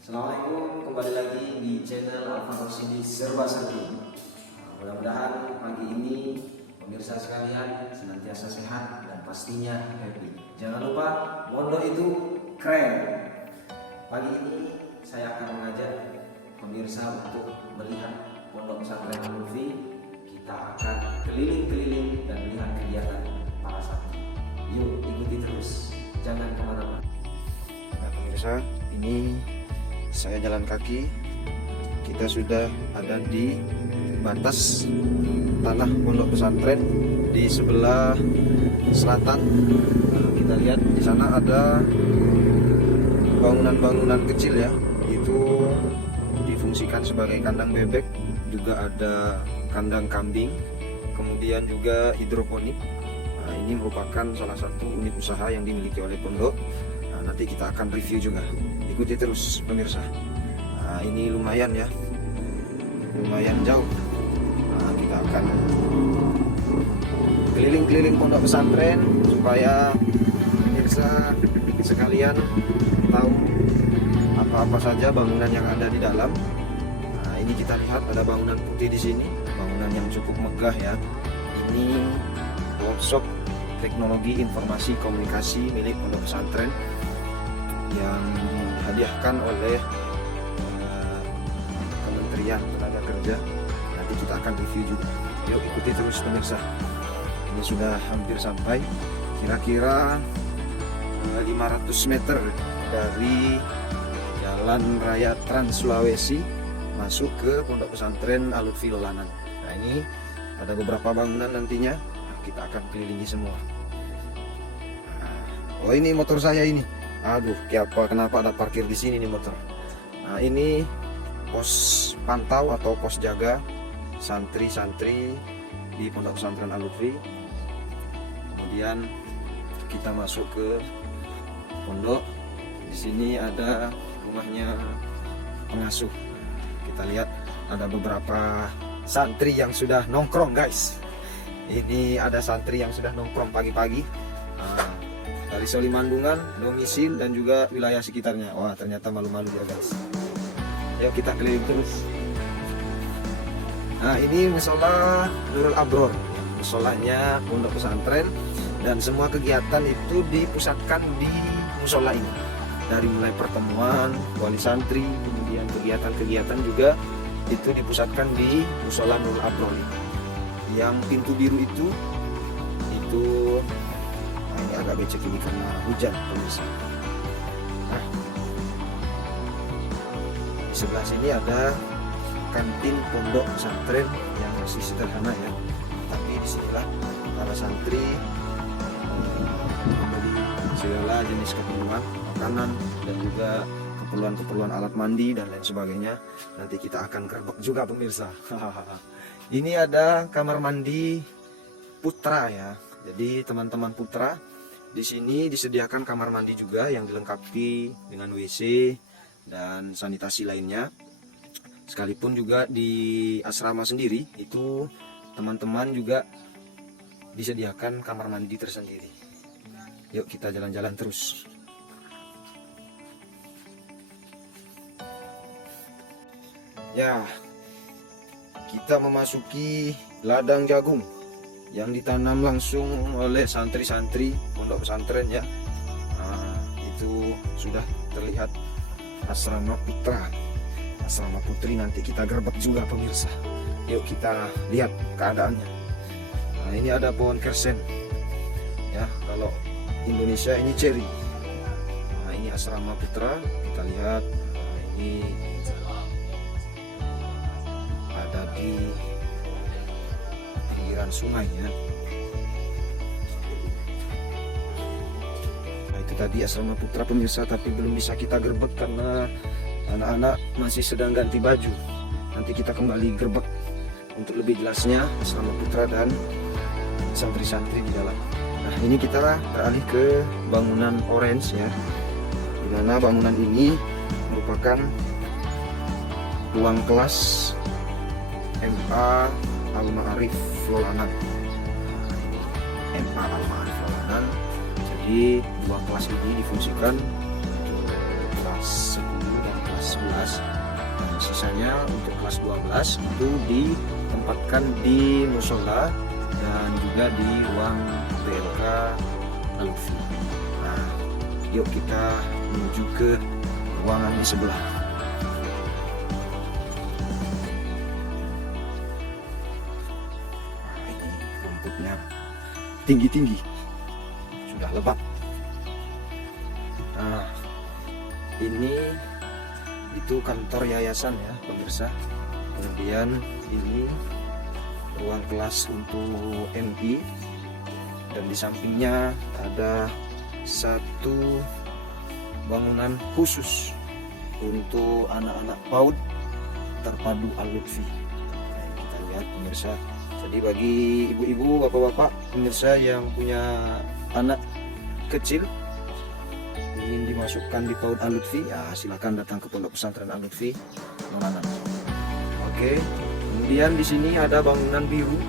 Assalamualaikum, kembali lagi di channel Alfa Rossini Serba Serbi. Mudah-mudahan pagi ini pemirsa sekalian senantiasa sehat dan pastinya happy. Jangan lupa pondok itu keren. Pagi ini saya akan mengajak pemirsa untuk melihat pondok pesantren Al-Lutfi. Kita akan keliling-keliling dan melihat kegiatan para santri. Yuk ikuti terus, jangan kemana-mana. Nah pemirsa, ini saya jalan kaki. Kita sudah ada di batas tanah pondok pesantren di sebelah selatan. Nah, kita lihat di sana ada bangunan-bangunan kecil ya, itu difungsikan sebagai kandang bebek, juga ada kandang kambing, kemudian juga hidroponik. Nah, ini merupakan salah satu unit usaha yang dimiliki oleh pondok. Nah, nanti kita akan review juga. Ikuti terus pemirsa. Nah, ini lumayan ya, lumayan jauh. Nah, kita akan keliling-keliling pondok pesantren supaya pemirsa sekalian tahu apa-apa saja bangunan yang ada di dalam. Nah, ini kita lihat ada bangunan putih di sini, bangunan yang cukup megah ya. Ini workshop teknologi informasi komunikasi milik pondok pesantren yang dihadiahkan oleh Kementerian Tenaga Kerja. Nanti kita akan review juga. Yuk ikuti terus pemirsa. Ini sudah hampir sampai, kira-kira 500 meter dari Jalan Raya Trans Sulawesi masuk ke pondok pesantren Al-Lutfi Lolanan. Nah ini ada beberapa bangunan nantinya. Nah, kita akan kelilingi semua. Oh ini motor saya ini. Aduh, kenapa ada parkir di sini nih motor? Nah, ini pos pantau atau pos jaga santri-santri di pondok pesantren Al-Lutfi. Kemudian kita masuk ke pondok. Di sini ada rumahnya pengasuh. Kita lihat ada beberapa santri yang sudah nongkrong, guys. Ini ada santri yang sudah nongkrong pagi-pagi. Nah, dari Solimandungan, domisil dan juga wilayah sekitarnya. Wah, ternyata malu-malu ya guys. Yuk kita keliling terus. Nah ini musola Nurul Abror, musolanya pondok pesantren, dan semua kegiatan itu dipusatkan di musola ini. Dari mulai pertemuan wali santri, kemudian kegiatan-kegiatan juga itu dipusatkan di musola Nurul Abror ini. Yang pintu biru itu ini agak becek ini karena hujan pemirsa. Nah, di sebelah sini ada kantin pondok pesantren yang masih sederhana ya. Tapi disinilah para santri membeli segala jenis keperluan makanan dan juga keperluan alat mandi dan lain sebagainya. Nanti kita akan gerbek juga pemirsa. Ini ada kamar mandi putra ya. Jadi teman-teman putra, di sini disediakan kamar mandi juga yang dilengkapi dengan WC dan sanitasi lainnya. Sekalipun juga di asrama sendiri itu teman-teman juga disediakan kamar mandi tersendiri. Yuk kita jalan-jalan terus. Ya, kita memasuki ladang jagung yang ditanam langsung oleh santri-santri pondok pesantren ya. Nah, itu sudah terlihat asrama putra, asrama putri. Nanti kita gerbek juga pemirsa. Yuk kita lihat keadaannya. Nah ini ada pohon kersen ya, kalau Indonesia ini ceri. Nah ini asrama putra, kita lihat. Nah, ini ada di pinggiran sungai ya. Nah itu tadi asrama putra pemirsa, tapi belum bisa kita gerbek karena anak-anak masih sedang ganti baju. Nanti kita kembali gerbek untuk lebih jelasnya asrama putra dan santri-santri di dalam. Nah ini kita beralih ke bangunan orange ya, dimana bangunan ini merupakan ruang kelas MA Al-Ma'arif Lolanan. MA Al-Ma'arif Lolanan. Jadi dua kelas ini difungsikan kelas 10 dan kelas 11 dan sisanya untuk kelas 12 itu ditempatkan di musola dan juga di ruang BLK Al-Lutfi. Nah, yuk kita menuju ke ruangan di sebelah. Nah, ini rumputnya tinggi-tinggi, sudah lebat. Nah, ini itu kantor yayasan ya pemirsa. Kemudian ini ruang kelas untuk MI dan di sampingnya ada satu bangunan khusus untuk anak-anak PAUD terpadu Al-Lutfi. Nah, kita lihat pemirsa. Jadi bagi ibu-ibu, bapak-bapak, pemirsa yang punya anak kecil ingin dimasukkan di PAUD Al-Lutfi, ya silakan datang ke Pondok Pesantren Al-Lutfi Nonanam. Oke, kemudian di sini ada bangunan biru.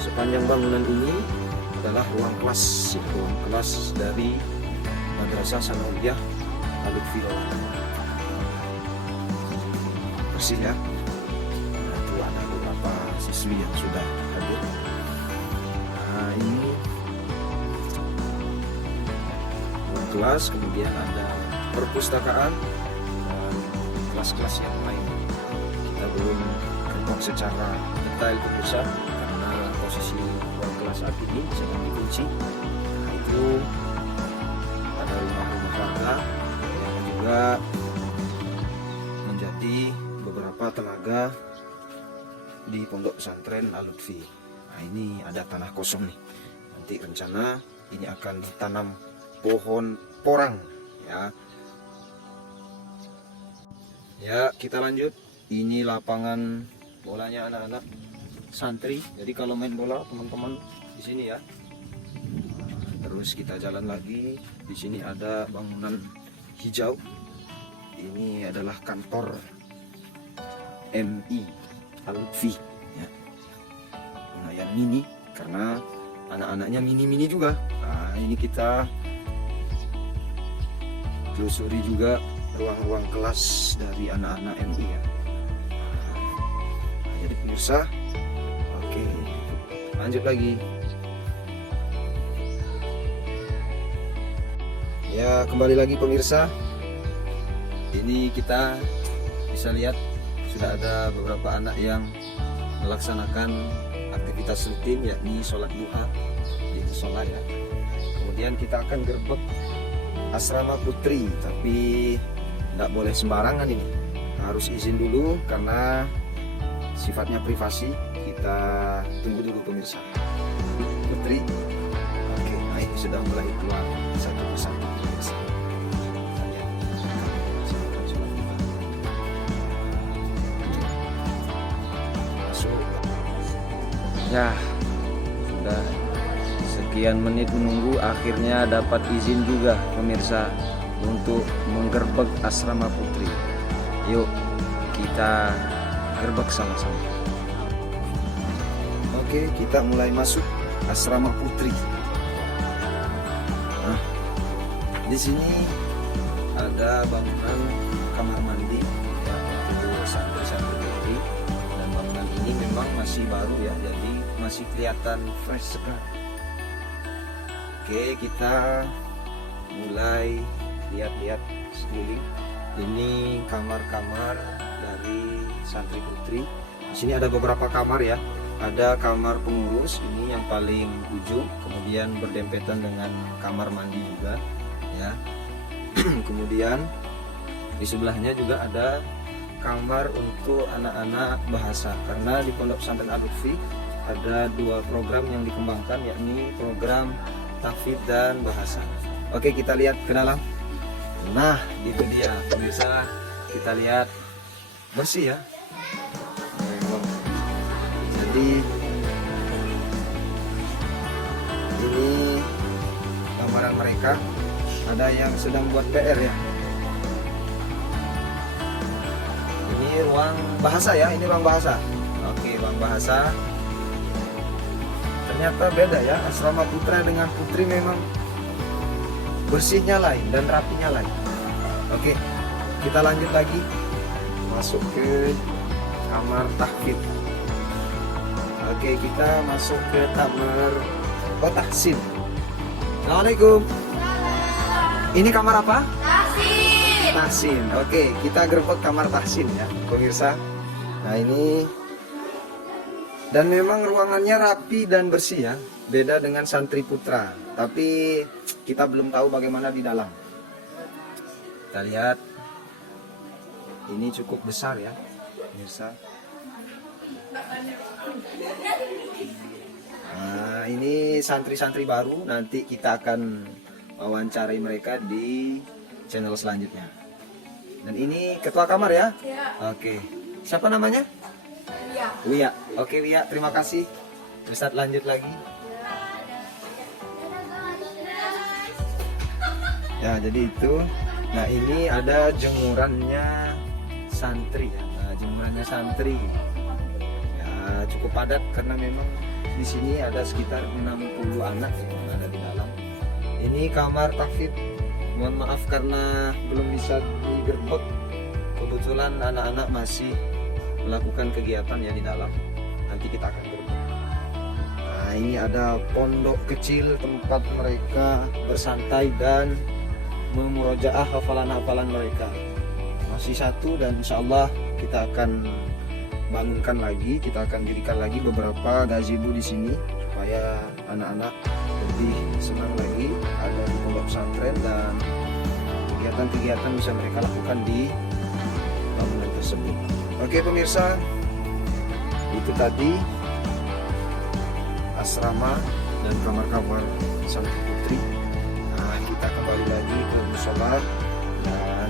Sepanjang bangunan ini adalah ruang kelas, ruang kelas dari Madrasah Sanawiyah Al-Lutfi Nonanam. Bersih ya. Nah, itu ada beberapa siswi yang sudah hadir. Nah, ini kelas, kemudian ada perpustakaan dan kelas-kelas yang lain. Kita belum gerbong secara detail pemirsa karena posisi ruang kelas saat ini sedang dikunci. Nah, itu ada rumah-rumah warga yang juga menjadi beberapa tenaga di Pondok Pesantren Al-Lutfi. Nah, ini ada tanah kosong nih. Nanti rencana ini akan ditanam pohon porang ya. Ya, kita lanjut. Ini lapangan bolanya anak-anak santri. Jadi kalau main bola teman-teman di sini ya. Terus kita jalan lagi. Di sini ada bangunan hijau. Ini adalah kantor MI Al-Lutfi ya. Lumayan mini karena anak-anaknya mini-mini juga. Nah, ini kita telusuri juga ruang-ruang kelas dari anak-anak MI ya. Nah, jadi pemirsa, oke, lanjut lagi. Ya, kembali lagi pemirsa. Ini kita bisa lihat sudah ada beberapa anak yang melaksanakan aktivitas rutin yakni sholat duha di musola ya. Kemudian kita akan gerbek asrama putri, tapi tidak boleh sembarangan ini, harus izin dulu karena sifatnya privasi. Kita tunggu dulu pemirsa. Putri, oke, nah ini sudah mulai keluar satu persatu pemirsa. Masuk. Ya, sudah sekian menit menunggu, akhirnya dapat izin juga pemirsa untuk menggerbek asrama putri. Yuk kita gerbek sama-sama. Oke, kita mulai masuk asrama putri. Nah, di sini ada bangunan kamar mandi ya, untuk santri-santri putri, dan bangunan ini memang masih baru ya, jadi masih kelihatan fresh sekali. Oke, kita mulai lihat-lihat sekeliling. Ini kamar-kamar dari santri putri. Di sini ada beberapa kamar ya. Ada kamar pengurus, ini yang paling ujung, kemudian berdempetan dengan kamar mandi juga ya. Kemudian di sebelahnya juga ada kamar untuk anak-anak bahasa, karena di Pondok Pesantren Al-Lutfi ada dua program yang dikembangkan, yakni program tahfidz dan bahasa. Oke, kita lihat ke dalam. Nah, itu dia pemirsa, kita lihat bersih ya. Jadi ini gambaran mereka, ada yang sedang buat PR ya. Ini ruang bahasa ya, ini ruang bahasa. Oke, ruang bahasa. Ternyata beda ya, asrama putra dengan putri memang bersihnya lain dan rapinya lain. Oke, kita lanjut lagi. masuk ke kamar tahfidz. Oke, kita masuk ke kamar tahsin. Assalamualaikum. Ini kamar apa? Tahsin. Oke, kita gerbek kamar tahsin ya, pemirsa. Nah ini, dan memang ruangannya rapi dan bersih ya, beda dengan santri putra. Tapi kita belum tahu bagaimana di dalam. Kita lihat, ini cukup besar ya, pemirsa. Nah ini santri-santri baru, nanti kita akan wawancari mereka di channel selanjutnya. Dan ini ketua kamar ya? Ya. Oke. Siapa namanya? Ya. Wia. Oke Wia, terima kasih. Ustadz lanjut lagi. Ya jadi itu. Nah ini ada jemurannya santri ya. Nah, jemurannya santri. Ya cukup padat karena memang di sini ada sekitar 60 anak yang ada di dalam. Ini kamar tahfidz. Mohon maaf karena belum bisa digerbek. Kebetulan anak-anak masih melakukan kegiatan ya di dalam. Nanti kita akan gerbek. Nah ini ada pondok kecil tempat mereka bersantai dan memurojaah hafalan-hafalan mereka. Masih satu dan insya Allah kita akan bangunkan lagi, kita akan dirikan lagi beberapa gazebo di sini supaya anak-anak lebih senang lagi ada di pondok pesantren dan kegiatan-kegiatan bisa mereka lakukan di bangunan tersebut. Oke pemirsa, itu tadi asrama dan kamar-kamar santri putri. Nah kita kembali lagi ke musola dan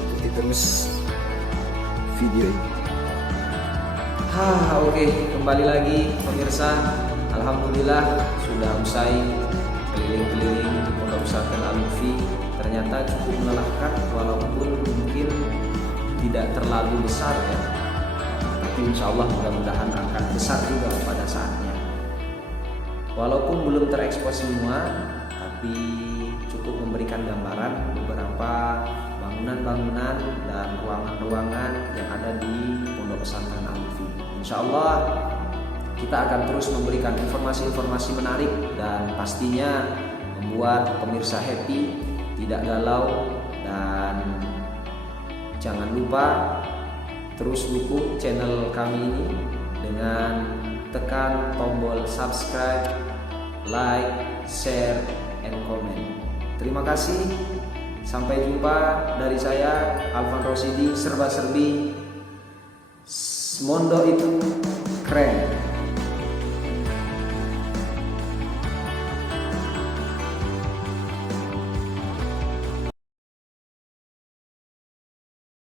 ikuti terus video ini. Oke, kembali lagi pemirsa. Alhamdulillah sudah usai keliling-keliling di Pondok Pesantren Al-Lutfi. Ternyata cukup melelahkan walaupun mungkin tidak terlalu besar ya. Tapi insya Allah mudah-mudahan akan besar juga pada saatnya. Walaupun belum terekspos semua, tapi cukup memberikan gambaran beberapa bangunan-bangunan dan ruangan-ruangan yang ada di Pondok Pesantren Al-Lutfi. Insya Allah kita akan terus memberikan informasi-informasi menarik dan pastinya membuat pemirsa happy, tidak galau, dan jangan lupa terus dukung channel kami ini dengan tekan tombol subscribe, like, share, and comment. Terima kasih. Sampai jumpa dari saya Alvan Rosidi, serba serbi. Mondo itu keren.